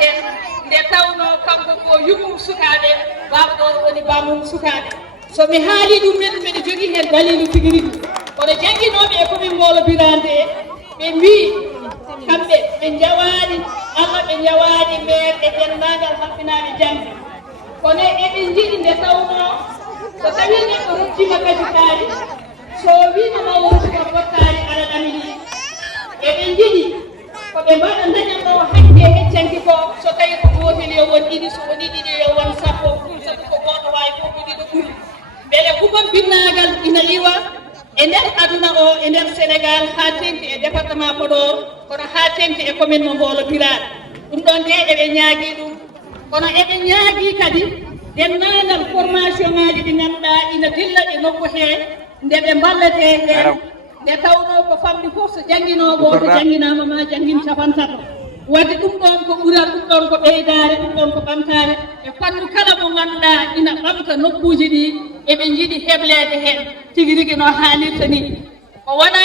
hen nde tawno kanko ko yumum sukaɓe babaɗo woni bamum sukaɓe somi haali ɗum men mbiɗa jogui hen dalilu tigui rigui kono jangguinoɓe e commune Mbolo Birane ɓe mbi kamɓe ɓe jawani Allah ɓe jawani maire e dendagal haɓɓinaɓe jangde kono eɓe jiiɗi nde tawno so tawi neɗɗo ruttima kajukaari so winoma wontuka bottari aɗaɗami ɗi eɓe jiiɗi koɓe mbaɗa dañanno hakke heccanki ko so tawi ko gotel yo won ɗiɗi so woni ɗiɗi yo won sappo sabu ko goto wawi fof ko ɗiɗo ɓuuri beele kukom binnagal ina liwa e nder aduna o e nder Sénégal ha tengti e département Podor kono ha tengti e commune mo Mbolo Birane ɗum ɗon de eɓe ñaagui ɗum kono eɓe ñaagui kadi dennagal formation ngaji ɗi ganduɗa ina dilla e nokku he nde ɓe ballete hen nde tawno ko famɗi foof so jangguino goto jangguinama ma jangguin capantato wadde ɗum ɗon ko ɓuural ɗum ɗon ko ɓeydare ɗum ɗon ko ɓamtare e fannu kala mo ganduɗa ina ɓamta nokkuji ɗi eɓe jiiɗi heblede hen tigui rigui no hannirta ni ko wona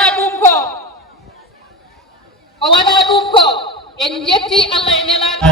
ɗum ko en jetti Allah e nelaɗo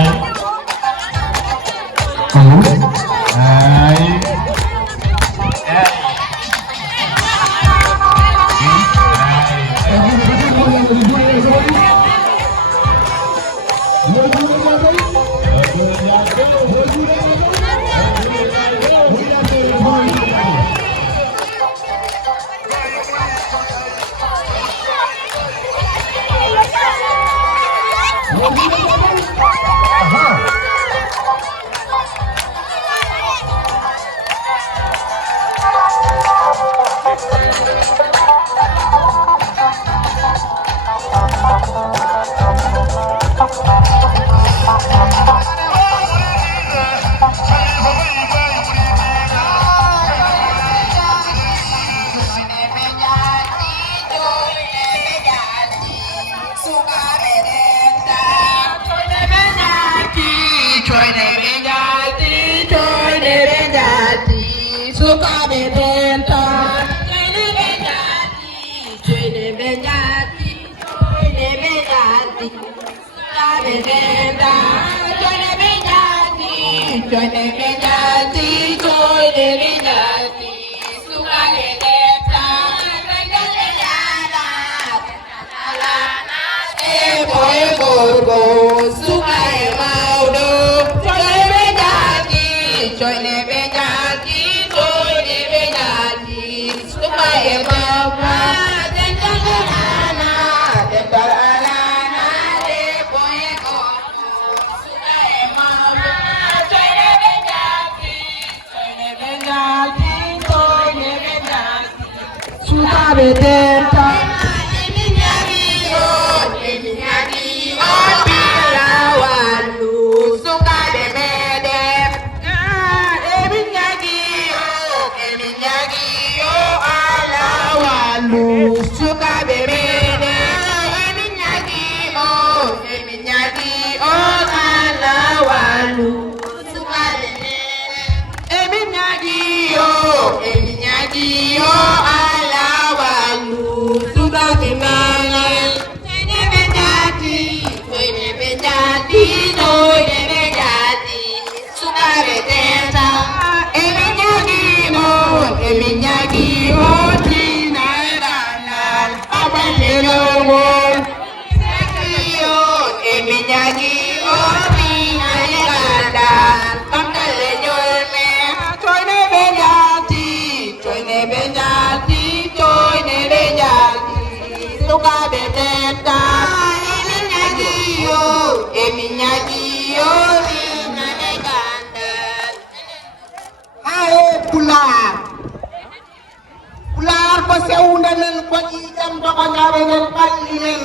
Pular ko sewunden ko ƴiƴam bako ñaɓenen ɓallinen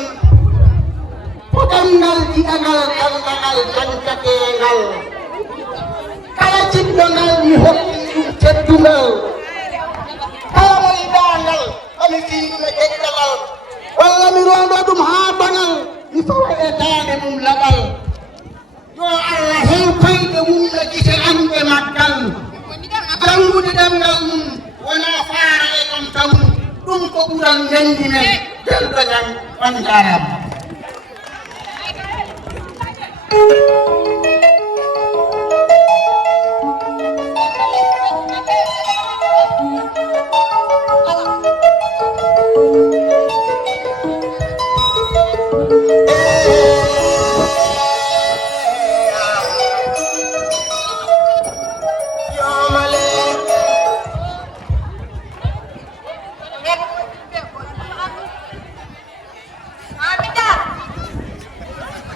poɗenngal ɗiɗagal gandagal jancatengal kala jiɗɗo ngal mi hokki ɗum teddugal kala mo yiɗangal ami fiɗume ɗeɗɗagal walla mi rondo ɗum ha bangal mi fawa e dande mum laɓal yo Allah hew koyɗe mum no gite anɓe maggal jangude ɗemgal mum wona faara e ɗon taw ɗum ko ɓural ndendi men belɗo jam on jarama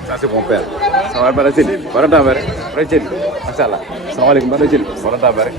Ça c'est mon père. Sama bara jeli. Bara da bare. Bara jeli. Mashallah. Assalamu alaikum bara jeli. Bara da bare.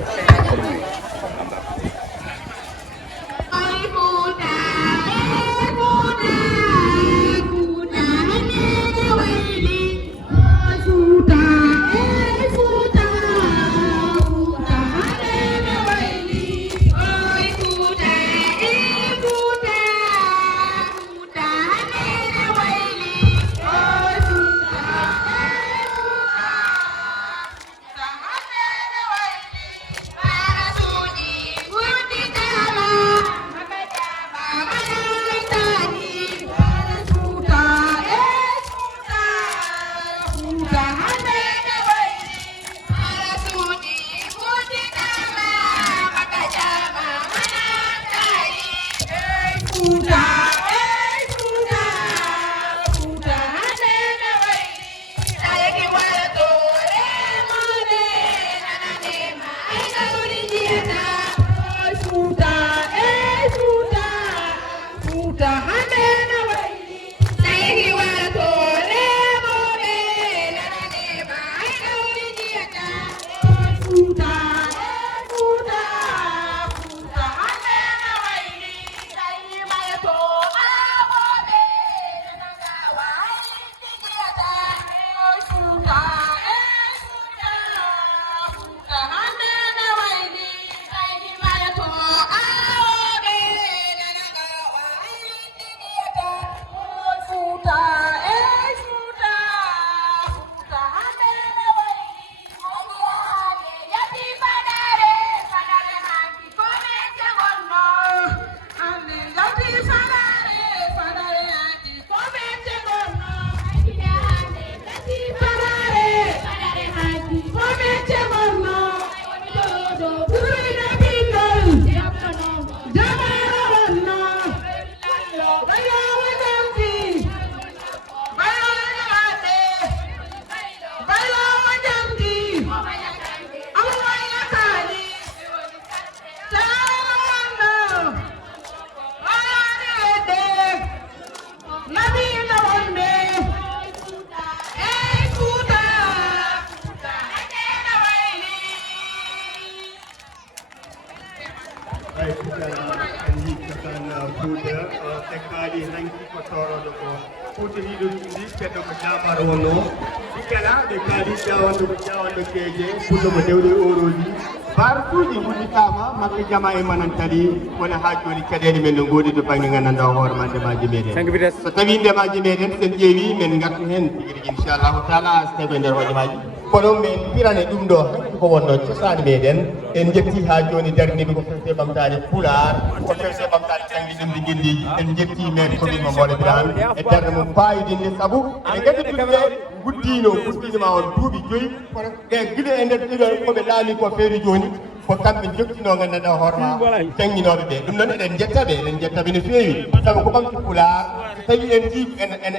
jama e manan tadi wona ha joni cadede men no godi to bangi gananda hoore man demaji meden so tawi demaji meden sen ƴeewi men gartu hen tigi inchallah taala steɓe nder hojomaji kono men pirane ɗum ɗo ko wonno cosani meɗen en jetti ha joni darniɓe ko fewte ɓamtade pular ko fewte ɓamtade tangli ɗum ɗi guelliji en jetti men commune mo Mbolo Birane e darde mum fayidinde saabu eɗen gandi ɗumɓe guddinima on duuɓi joyyi kono ɓe guila e nder ɗiɗo koɓe laami ko feeri joni ko kamɓe jokkino gandanɗa hoorema jangguinoɓe ɓe ɗum noon eɗen jettaɓe no feewi saabu ko ɓamti pular so tawi en ji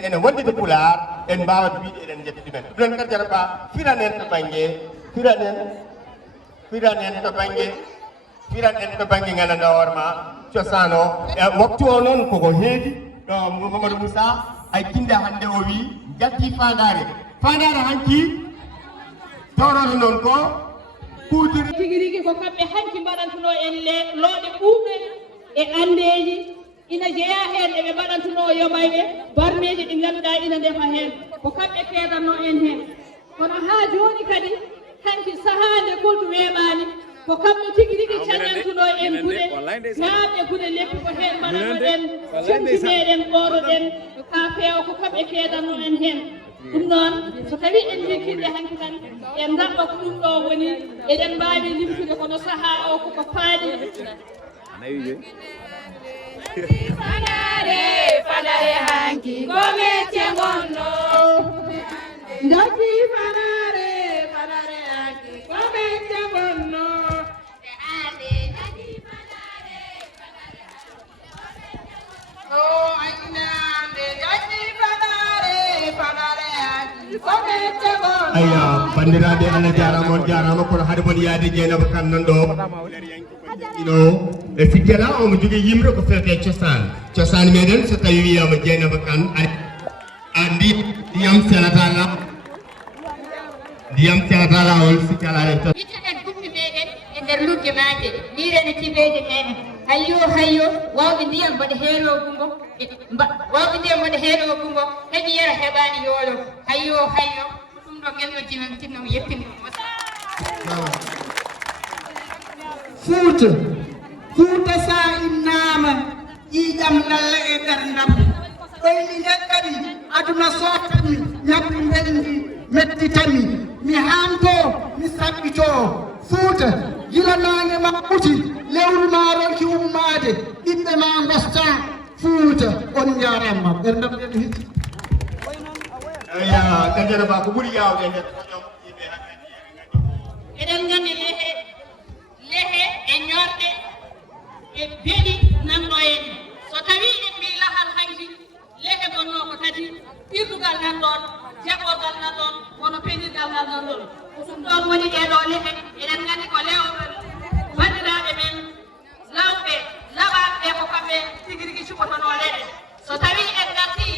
ene wondide pular en mbawat wiide eɗen jetti ɗumen ɗum noon kadi jaraba firanen to banggue gandanɗa hoorema cosaan o waktu o noon koko heedi ɗo Mamadou Moussa ay kinde hande o wi jatti fandare hanki toroto noon ko tigi rigi ko kamɓe hanki mbaɗantuno en looɗe ɓuuɓɗe e andeji ina jeeya hen eɓe mbaɗantuno yomayɓe barmeji ɗi ganduɗa ina ndefa hen ko kamɓe keedanno en hen kono ha joni kadi hanki sahande koltu weeɓani ko kamɓe tigi rigi cañantuno en guuɗe gaaɓe guuɗe leppi ko hen mbaɗanoɗen canti meɗen ɓoroɗen kafe o ko kamɓe keedanno en hen ɗum noon so tawi en jekkirde hanki tan en daɓɓa ko ɗum ɗo woni eɗen mbawi limtude kono saaha o koko faadi fanare hanki ko mecce gonno jatti fanare hanki ko mecce gonno ayya bandiraɓe Allah jarama on jarama kono haade mon yaade Dieynaba Kane nan ɗo ino e sikkela omo jogui yimre ko fewte cosaan meɗen so tawi wiyama Dieynaba Kane andi diyam selatala ol sikala to iten dummi meɗen e nder lugge maaje lirene tibeje meɗen hayyo wawɓe ndiyam mbaɗa heero gumbo wawɓe ndiyam mbaɗa heero gumbo heɓi yara heɓani yoolo hayyo ɗum ɗo gelno tinno yettini Fuuta sa innama ƴiƴam lalla e ɓerdam ɓeyni nden kadi aduna sottami ñabbi mbendi mettitami mi hamto mi saɓɓito Fuuta gila nange ma ɓuti lewru ma ronki ummade ɓiɓɓe ma gosta Fuuta on jarama ɓerdam ɓen hitti ya tedere ba ko ɓuri yawde hen eɗen gandi lehe e ñorde e beɗi nanɗo en so tawi en mbi lahal hanki lehe gonno ko tati ɓirdugal nan ɗon jaɓorgal nan ɗon wono penirgal ngal nan ɗon ɗum ɗon woni ɗeɗo lehe eɗen gandi ko lewɓe bandiraɓe men lawɓe laɓaɓe ɓe ko kamɓe tigui rigui cuɓotono leɗe so tawi en garti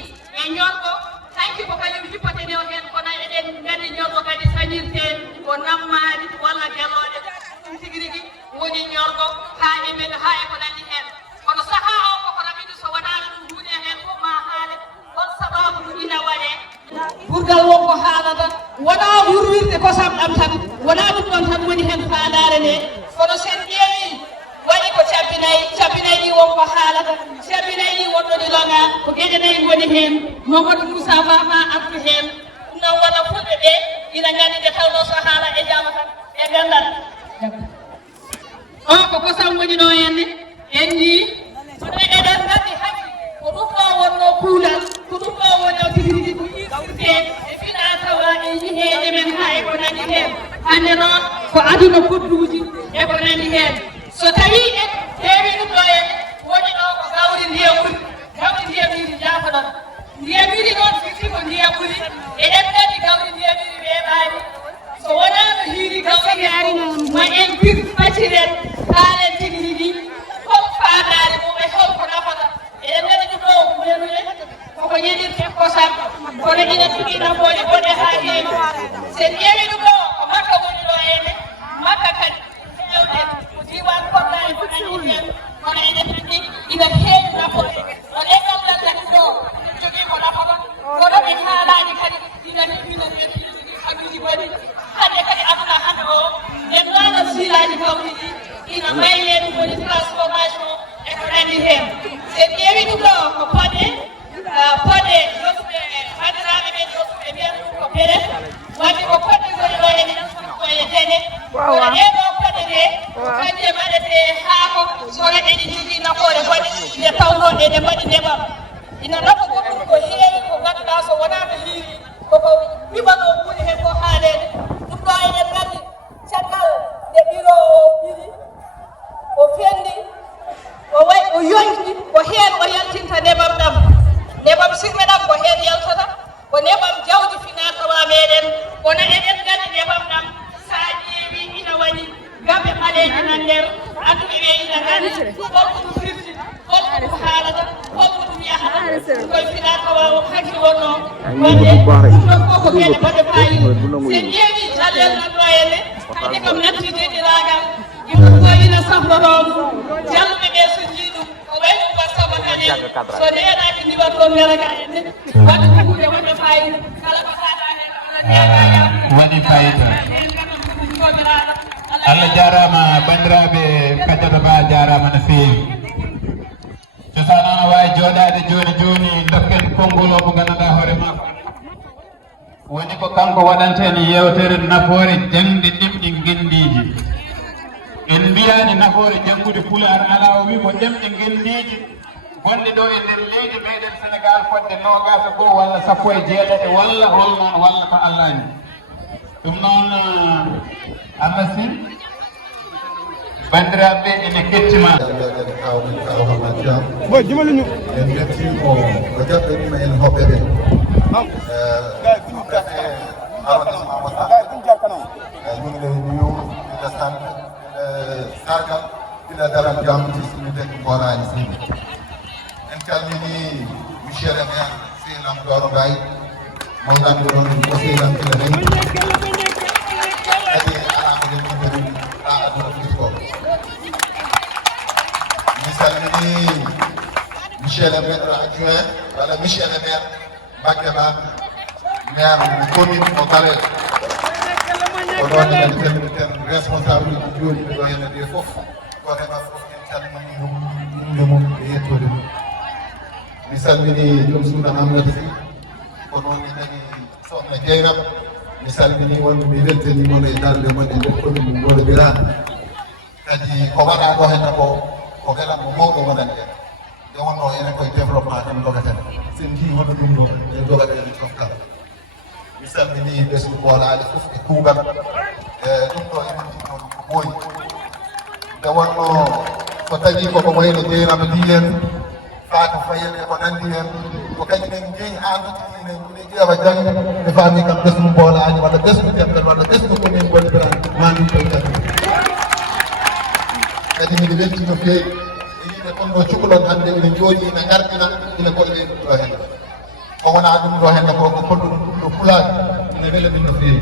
e ñorgo hanki ko kañum jippoteɗo hen kono eɗen gandi ñorgo kadi sañirte ko nammari walla jeloɗe ɗum tigui rigui woni ñorgo ha emen ha e ko nandi hen kono saaha o koko raɓiɗu so waɗano ɗum huuɗe hen fof ma haale on sababu ɗum ina waɗe ɓurgal wonko haalata wona wurwirde kosam ɗam tan wona ɗum ɗon tan woni hen fandare nde kono sen ƴeewi waɗi ko cabbinayi ɗi wonko haalata cabbinayi ɗi wonɗoni longa ko gueɗe nayyi woni hen Mamadou Moussa Bama artu hen ɗum noon wona fulɓe ɓe ina gandi nde tawno so haala e jama tan e gandal on ko kosam woni ɗo henne en ni kono eɗen gandi hakki ko ɗum ɗo wonno kuulal ko ɗum ɗo wonno tigui rigui ko irtirte e Fina Tawa e yiheje men ha e ko nandi hen hande noon ko aduna kodduji e ko nandi hen so tawi en heewi ɗum ɗo henne woni ɗo ko gawri ndiyam wiiri jafoɗon ndiyam wiiri noon firti ko ndiyam ɓuuri eɗen gandi gawri ndiyam wiiri weeɓani so wonano hiiri gawri ma en pir ɓacciren haalen tigui rigui hol fadare mum e holko nafata eɗen gandi ɗum ɗo ko lenude koko ñeɗirte kosam kono ina jogui nafoje bonɗe ha heewi sen ƴeewi ɗum ɗo ko makka woni ɗo henne makka kadi hewde ko diwan poɗɗani ko nandi hen kono eɗen andi ina heewi nafoje no ɗenɗam lallani ɗo ɗum jogui ko nafata kono ɓe haalaji kadi ina heɓina haɓiji waɗi hande kadi aduna hande o en nana silaji kawri ɗi ina mayle ɗum woni transformation e ko nandi hen sen ƴeewi ɗum ɗo ko poɗe yottuɓe bandiraɓe men yottuɓe mbiyan ɗum ko beɗe wadde ko poɗɗe goni ɗo hene koye deɗe kono ɗeɗo poɗɗe ɗe kanje mbaɗete haako sore ɗeɗi jogui nafoore goɗɗe nde tawno ɗeɗe mbaɗi ndeɓam ina nafa goɗɗum ko heewi ko ganduɗa so wonano hiiri koko ɓiɓano ɓuuri hen ko haalede ɗum ɗo eɗen gandi caggal nde ɓiro o ɓiri o fendi o yonki ko heen o yaltinta neɓam ɗam neɓam sirme ɗam ko heen yaltata ko neɓam jawdi Fina Tawa meɗen kono eɗen gandi neɓam ɗam sa ƴeewi ina waɗi gaɓe ɓaleji nan nder anduɓe ɓe ina gandi holko ɗum firti holko ɗum haalata holko ɗum yahata koye Fina Tawa o hakki wonno wadde ɗum ɗon fof ko gueɗe baɗe fayida sen ƴeewi jallel nan ɗo henne hande kam natti deɗiragal ko ina safroromo jalluɓe ɓe so jii ɗum o wayno ko sabatanen so neɗaki ndiwatto ngaraga henne wadde huuɗe wonde fayida kala ko sata hen waɗi fayida Allah jarama bandiraɓe kadiata ba jarama no feewi cosaan ono wawi joɗade joni dokken konngol o mo ganduɗa hoore makko woni ko kanko waɗanten yewtere nafoore jangde ɗemɗi gendiji en mbiyani nafoore janggude Pulaar ala o wi ko ɗemɗe gendiji gonɗe ɗo e nder leydi meɗen Sénégal fodde 29 walla 17 walla holnoon walla ko Allah ni ɗum noon amasi bandiraɓe ene kettima en jettimo ko jaɓɓe ɗum en hoɓɓe ɓe ñu ngi lay nuyu di la sant sargal di la dalal jàmm ci suñu dëkk Mbolo en calmini monsieur le maire Selam Doro Bay, mau nggak turun ke Selam Kileng, jadi anak muda itu ada disco. Misalnya ini Michel le maire adjoint, wala Michel le maire Bakeba, maire commune Montale. On doit être responsable du bureau de doyen des FOF. On est pas FOF misal ini jom sudah amat sih, konon ini soalnya jairap, misal ini wan middle tadi mana idar dia mana idar konon Mbolo Birane, jadi kawan aku hendak kau kena mau mana dia, jangan mau ini kau development akan kau kata, sendiri mana dulu, yang kau kata yang kau misal ini besok bola ada kuf kuban, dulu ini boy, jangan mau kau tadi kau mau ini jairap dia. Faatu fayal ko nandi hen ko kañ ne ngi andu ci ne ni jeewa jang e faami kam des mu boolaani wala des mu demgal wala des mu ko men Mbolo Birane ma ngi koy tan kadi mi welti no feewi e yide kon no cukalon hande ene jooɗi ene gardina ene golle ɗo hen ko wona ɗum ɗo hen ko ko ɗum ɗo pulaade ene wela min no feewi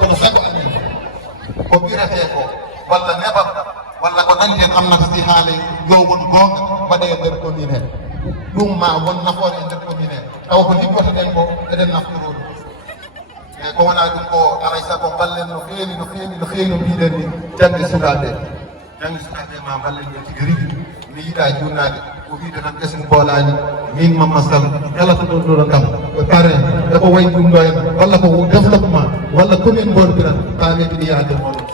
kono sago amen ko ɓirate ko walla nebam walla ko nandi en amnata si haale yo won gonga waɗe e nder commune he ɗum ma won nafoore e nder commune he taw ko liggotoɗen ko eɗen naftoro ɗum e ko wona ɗum ko alay sago ballen no feewi no feewi no feewi no mbiɗen ni jangde sukaɓe ma ballen ɓe tigi rigui mi yiiɗa junnade ko wiide tan ɓesgu boolani min Mamma Sall kala to ɗon ɗoɗo kam e parrain eko wayi ɗum ɗo en walla ko développement walla commune Mbolo Birane paami mbiɗa yaade moɗon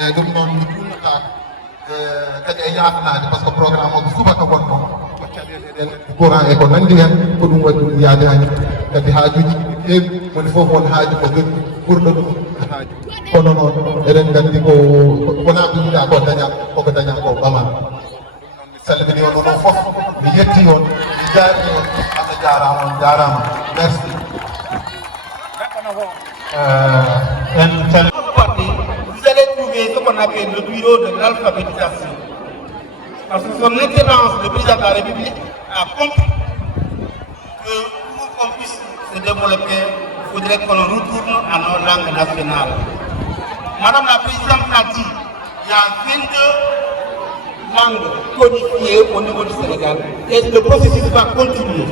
ɗum noon mi junnata kadi e yaafanaade par ce que programme o ko subaka wonno ko caɗeele ɗen courant e ko nanndi heen ko ɗum waɗi ɗum yaade hani kadi haajuuji ɗi keewi woni fof won haaju ko jogii ɓurɗo ɗum haaju kono noon eɗen nganndi ko wonaa ko yiɗaa ko daña koko daña ko ɓama ɗum noon mi salmini on onon fof mi yetti on mi jaari on Allah jaaraama on jaaraama merci vous allez trouver ce qu'on appelle le bureau de l'alphabétisation. Parce que son excellence, le président de la République, a compris que pour qu'on puisse se développer, il faudrait qu'on retourne à nos langues nationales. Madame la Présidente l'a dit, il y a 22 langues codifiées au niveau du Sénégal et le processus va continuer.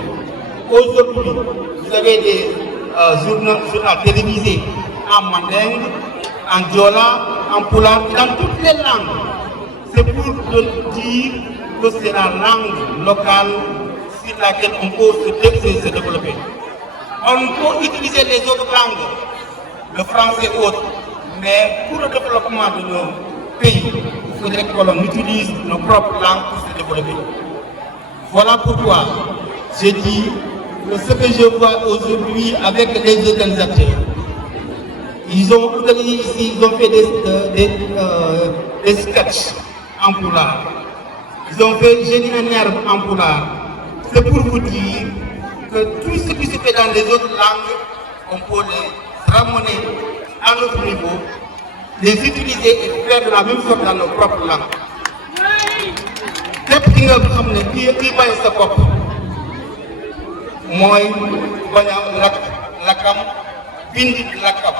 Aujourd'hui, vous avez des journaux télévisés en mandingue, en diola, en pulaar, dans toutes les langues. C'est pour dire que c'est la langue locale sur laquelle on peut se développer. On peut utiliser les autres langues, le français et autres, mais pour le développement de nos pays, il faudrait que l'on utilise nos propres langues pour se développer. Voilà pourquoi j'ai dit que ce que je vois aujourd'hui avec les organisateurs, ils ont organisé ici, ils ont fait des sketchs en pulaar. Ils ont fait génie un herbe en pulaar. C'est pour vous dire que tout ce qui se fait dans les autres langues, on peut les ramener à notre niveau, les utiliser et faire de la même sorte dans nos propres langues. Lépp li nga xam ne kii bay sa bopp mooy bañ a lakkam bind lakkam.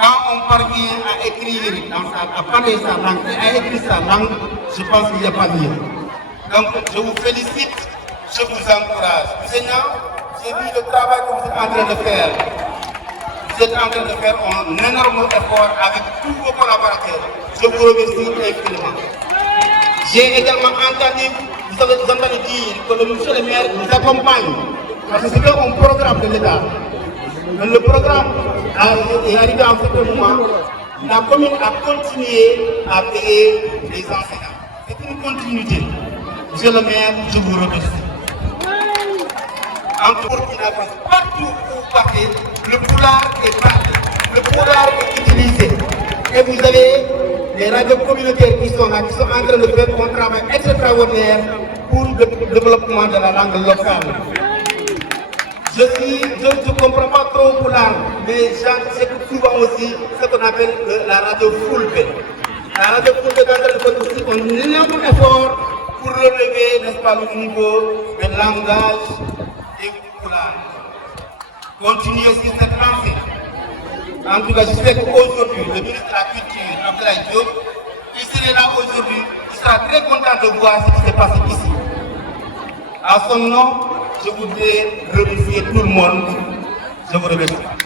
Quand on parvient à écrire, à parler sa langue, à écrire sa langue, je pense qu'il n'y a pas mieux. Donc, je vous félicite, je vous encourage. Seigneur, j'ai vu le travail que vous êtes en train de faire. Vous êtes en train de faire un énorme effort avec tous vos collaborateurs. Je vous remercie infiniment. J'ai également entendu, vous avez dire que le monsieur le maire nous accompagne. Parce que c'est un programme de l'État. Le programme est arrivé en ce moment. La commune a continué à payer les enseignants. C'est une continuité. Monsieur le maire, je vous remercie. En Burkina Faso, partout où vous partez, le pulaar est parti. Le pulaar est utilisé. Et vous avez les radios communautaires qui sont là, qui sont en train de faire un travail extraordinaire pour le développement de la langue locale. Je ne comprends pas trop pulaar, mais j'écoute souvent aussi ce qu'on appelle la radio Fulbe. La radio Fulbe doit faire aussi un énorme effort pour relever, n'est-ce pas, le niveau de langage et coulage. Continuez sur cette lancée. En tout cas, je sais qu'aujourd'hui, le ministre de la Culture, Abdoulaye Diop, il serait là aujourd'hui, il sera très content de voir ce qui s'est passé ici. À son nom, je voudrais remercier tout le monde. Je vous remercie.